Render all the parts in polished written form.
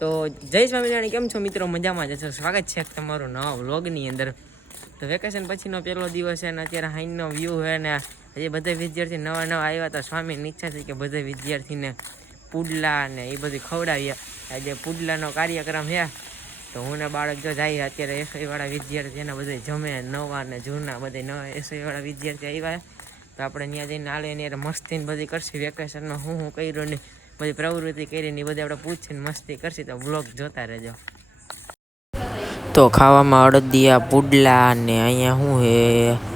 તો જય સ્વામિનારાયણ, કેમ છો મિત્રો? મજામાં જશો? સ્વાગત છે તમારું નવા વ્લોગની અંદર. તો વેકેશન પછીનો પહેલો દિવસ છે ને અત્યારે હાઈનો વ્યૂ છે ને હજી બધા વિદ્યાર્થી નવા આવ્યા. તો સ્વામીની ઈચ્છા છે કે બધા વિદ્યાર્થીને પુડલા ને એ બધું ખવડાવ્યા. આજે પુડલાનો કાર્યક્રમ છે. તો હું ને બાળક જો જાય અત્યારે એસઆઈવાળા વિદ્યાર્થી એના બધા જમે નવા ને જૂના બધા નવા એસઆઈવાળા વિદ્યાર્થી આવ્યા. તો આપણે ત્યાં જઈને આલે ને મસ્તી બધી કરશે. વેકેશનમાં હું કર્યું ને બધી પ્રવૃત્તિ કરીને બધી આપણે પૂછીને મસ્તી કરશે. તો વ્લોગ જોતા રહેજો. તો ખાવામાં અડદિયા પુડલા ને અહીંયા શું હે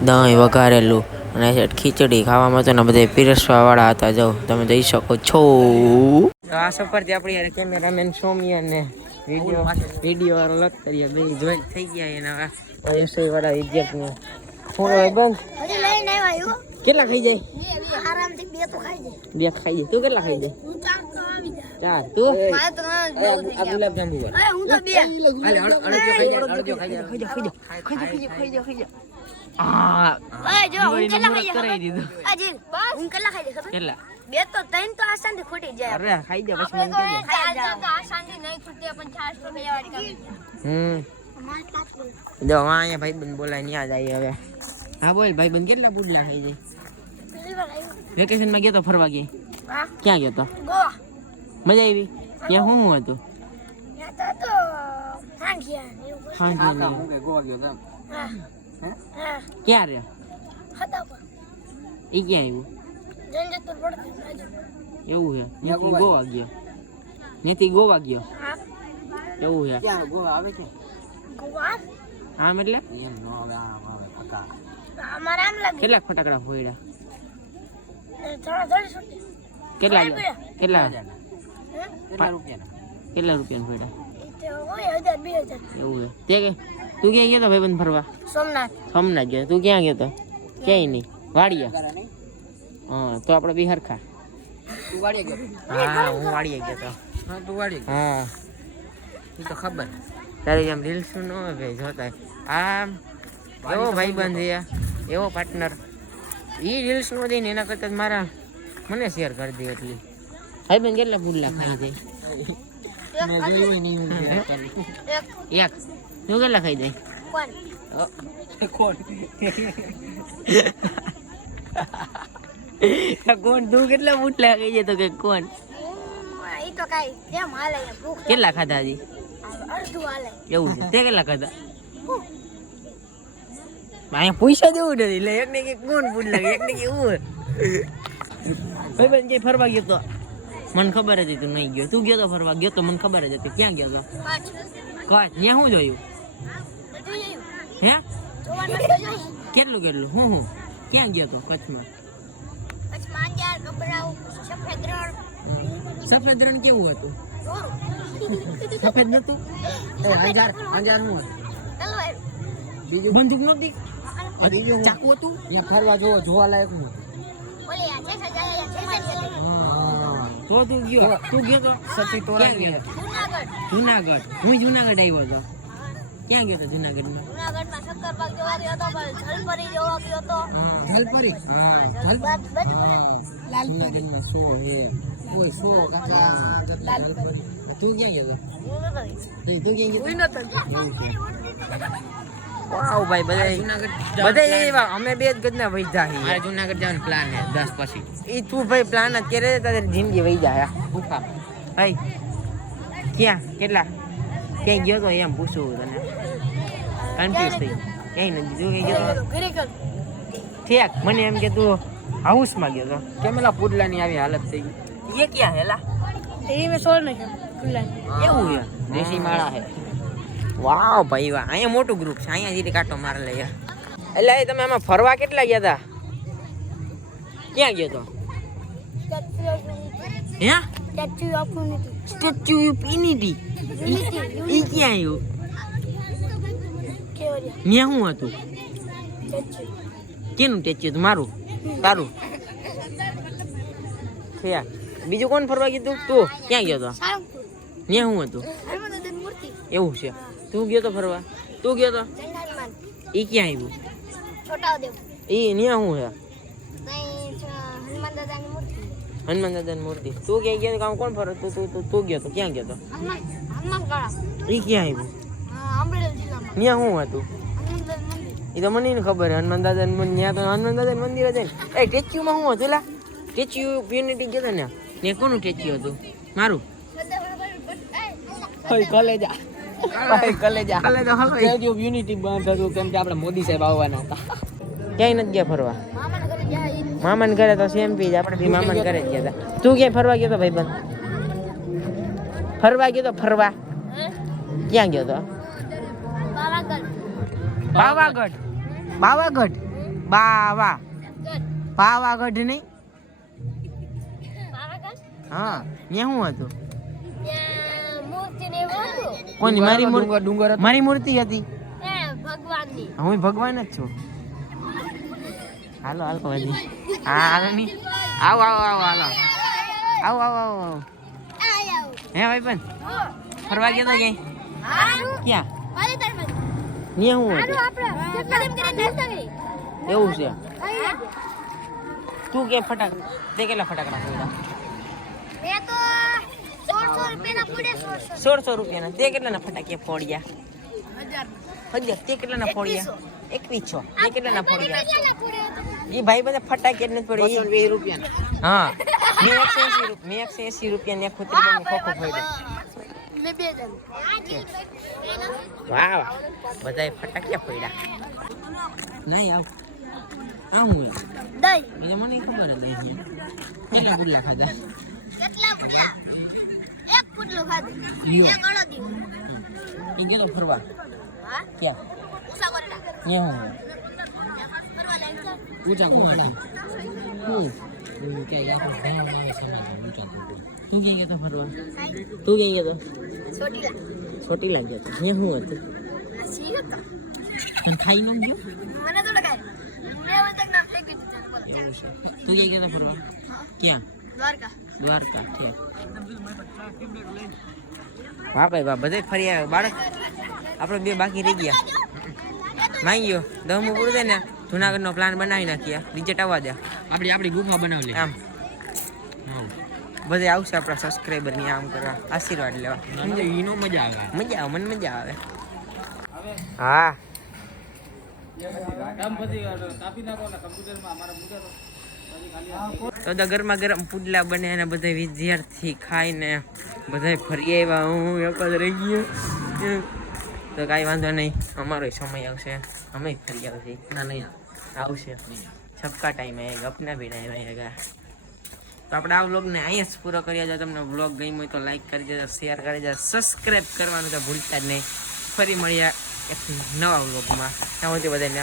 દહીં વઘારેલું અને ખીચડી ખાવામાં તો ને બધા પીરસવા વાળા હતા. જો તમે જોઈ શકો છો. આ સફરથી આપણી યાર કેમેરામેન સોમિયા ને વિડીયો વાળો લગ કરીએ બે જોઈન થઈ ગયા. એના એસઆઈ વાળા વિદ્યાર્થીને થોડો બંધ કેટલા ખાઈ જાય? આરામથી બે તો ખાઈ જાય. બે ખાઈ જાય. તું કેટલા ખાઈ જાય? ચાર. તું આ ગુલાબ જાંબુ હું તો બે. હાલે અડજો ખાઈ જાય. અડજો ખાઈ જાય. ખાઈ જાય. આ ઓય જો હું કેટલા ખાઈ જાય દીધું. આજી હું કેટલા ખાઈ જાય? કેટલા? બે તો ત્રણ તો આસાનથી ખૂટી જાય. અરે ખાઈ જાય પછી મને કહી દે. આસાનથી નહીં ખૂટે પણ 400 બે વાળી કરી. જો અહીંયા ભાઈબંધ બોલાય ન્યા જાય હવે. હા બોલ ભાઈબંધ કેટલા પુડલા ખાઈ જાય? વેકેશન માં ગયો તો ફરવા ગઈ? ક્યાં ગયો તો? ગોવા. મજા આવી? ત્યાં શું હતું? ક્યાં રહ્યો? એ ક્યાં આવ્યું? એવું છે? ત્યાંથી ગોવા ગયો? ત્યાંથી ગોવા ગયો? એવું છે? આમ એટલે કેટલા ફટાકડા ફોડ્યા? કેટલા રૂપિયા ફોડ્યા? એવું છે? તે તું ક્યાં ગયો તો ભાઈબંધ ફરવા? સોમનાથ ગયો. તું ક્યાં ગયો તો? ક્યાંય નહીં. વાડિયા? હા તો આપણે બી હરખા. હા હું વાડિયા ગયો તો. હા એ તો ખબર. તારી આમ રીલ્સ ન ભાઈ જોતા આમ એવો ભાઈબંધ છે, એવો પાર્ટનર. એ રીલ્સ નો દઈને એના કરતા મારા મને શેર કરી દે. એટલી ભાઈબંધ કેટલા પુડલા ખાઈ જાય? એક. તું કેટલા ખાઈ જાય? કોણ? તું કેટલા પુડલા ખાઈ જાય? તો કે કોણ? કેટલા ખાધા હજી? એવું છે? તે કેટલા ખાધા? અહીંયા પૈસા દેવું નથી એટલે એકને કે કોણ પુડલા એકને કે એવું. ભાઈબંધ ક્યાંય ફરવા ગયો તો? મને ખબર હતી તું નહીં ગયો. તું ગયો તો ફરવા? ગયો તો મને ખબર જ હતી. ક્યાં ગયો તો? કચ્છ. ત્યાં શું જોયું? હે કેટલું હું ક્યાં ગયો તો કચ્છમાં? સફેદ રણ કેવું હતું? સફેદ નતું? બીજું બંદૂક નહોતી? ચાકુ હતું? ફરવા જોવા લાયક નું. તો તું ગયો તો જુનાગઢ. હું જુનાગઢ આવ્યો હતો. ક્યાં ગયો તો જુનાગઢમાં? જલપરી. લાલપરી શો હે. ઓય શો કાકા. તું ક્યાં ગયો તો? તું ક્યાં ગયો? વાવ ભાઈ બધા એવા અમે બે જ ગજના વૈધા છીએ. મારે જુનાગઢ જવાનો પ્લાન છે 10 પછી. એ તું ભાઈ પ્લાન અત્યારે તારી જિંદગી વૈધા હે ભૂખા ભાઈ. ક્યાં કેટલા ક્યાંય ગયો તો એમ પૂછવું તને? કન્ફ્યુઝ થઈ ક્યાંય નથી. તું ક્યાં ગયો? ઠીક મને એમ કે તું હાઉસમાં ગયો તો. કેમેલા પુડલાની આવી હાલત થઈ ગઈ. એ ક્યાં હેલા? એ મેં સોળ નાખ્યો. એવું છે? દેશી માળા હે. વાવ ભાઈ વાહ. અહીંયા મોટું ગ્રુપ છે. અહીંયા જીરી કાંટો મારે લઈએ. એટલે તમે આમાં ફરવા કેટલા ગયા હતા? ક્યાં ગયો તો? હે સ્ટેચ્યુ ઓફ યુનિટી. ઈ ક્યાં આવ્યું? ત્યાં શું હતું? કેનું સ્ટેચ્યુ હતું? મારું? તારું? બીજું કોણ ફરવા ગયું? તું ક્યાં ગયો તો? ત્યાં શું હતું? એવું છે? તું ગયો તો ફરવા? તું ગયો તો? એ ક્યાં આવ્યું? એ ન્યા શું છે? હનુમાન દાદાની મૂર્તિ. તું ક્યાં ગયો? કામ કોણ ફરે? તું ગયો તો? ક્યાં ગયો તો? એ ક્યાં આવ્યું? ત્યાં શું હતું? એ તો મને નહીં ખબર. હનુમાન દાદા ત્યાં તો હનુમાન દાદા મંદિર હતું ને. એ સ્ટેચ્યુમાં શું હતું? લા સ્ટેચ્યુ ઓફ યુનિટી ગયા ને ત્યાં કોનું સ્ટેચ્યુ હતું? મારું કલેજા યુનિટી બંધ હતું કેમ કે આપણે મોદી સાહેબ આવવાના હતા. ક્યાંય નથી ગયા ફરવા? મામાને ઘરે તો સેમ્પી જ આપણે બી મામાને ઘરે જ ગયા હતા. તું ક્યાંય ફરવા ગયો તો ભાઈ બંધ? ફરવા ગયો તો ફરવા? ક્યાં ગયો તો? પાવાગઢ. પાવાગઢ પાવાગઢ નહીં? હા ત્યાં શું હતું? કોની? મારી મૂર્તિ હતી. હું ભગવાન જ છું. હાલો હજી હા હાલો નહીં. આવો હાલો આવો હે ભાઈ પણ ફરવા ગયા તા ક્યાં? ત્યાં શું હતું? એવું છે? તું કે ફટાકડા તે કેટલા ફટાકડા ફોડ્યા? 1600 રૂપિયાના. તે કેટલાના ફટાકિયા ફોડ્યા? 1000. તે કેટલાના ફોડ્યા? 2100. તે કેટલાના ફોડ્યા? એ ભાઈ બધા ફટાકિયા નથી ફોડ્યા. 20 રૂપિયાના. હા મેં 180 રૂપિયા ને ખોખો ફોડ્યો. વાહ બધા ફટાકિયા ફોડ્યા. નહીં આવ હું દહીં મને ખબર જ દહીં કેટલા પુડલા ખાધા? એક પુડલો ખાધું. એક અડધી ઈ ગયો ફરવા. ક્યાં? ઊંચા કોમાડા. તું ક્યાં ગયો તો ફરવા? તું ક્યાં ગયો તો? ચોટીલા ગયો તો. ત્યાં શું હતું? તને ખાઈ ન ગયો? તું ક્યાં ગયો તો ફરવા? ક્યાં? દ્વારકા છે. વાહ ભાઈ વાહ બધે ફરી આવ્યા. બાળક આપણે બે બાકી રહી ગયા. માંગી ગયો 10મું પૂરું થાય ને જુનાગઢનો પ્લાન બનાવી નાખીએ. રિજેક્ટ આવવા દે. આપણી ગુફા બનાવી લે. આમ બધે આવશે આપણા સબસ્ક્રાઈબરની આમ કરવા આશીર્વાદ લેવા. એનો મજા આવે. મને મજા આવે. હા તો ગરમા ગરમ પુડલા બને અને બધા વિદ્યાર્થી ખાઈને બધા ફરી આવ્યા. હું એક જ રહી ગયો. તો કાંઈ વાંધો નહીં, અમારો સમય આવશે, અમે ફરી આવશે. ના નહીં આવશે છપકા ટાઈમ આવેગા, અપના ભી ટાઈમ આવેગા. તો આપણે આ વ્લોગને અહીંયા જ પૂરો કર્યા. જો તમને વ્લોગ ગમ્યો હોય તો લાઈક કરી દેજો, શેર કરી દેજો, સબસ્ક્રાઈબ કરવાનું તો ભૂલતા જ નહીં. ફરી મળ્યા એક નવા વ્લોગમાં. ત્યાં સુધી બધાને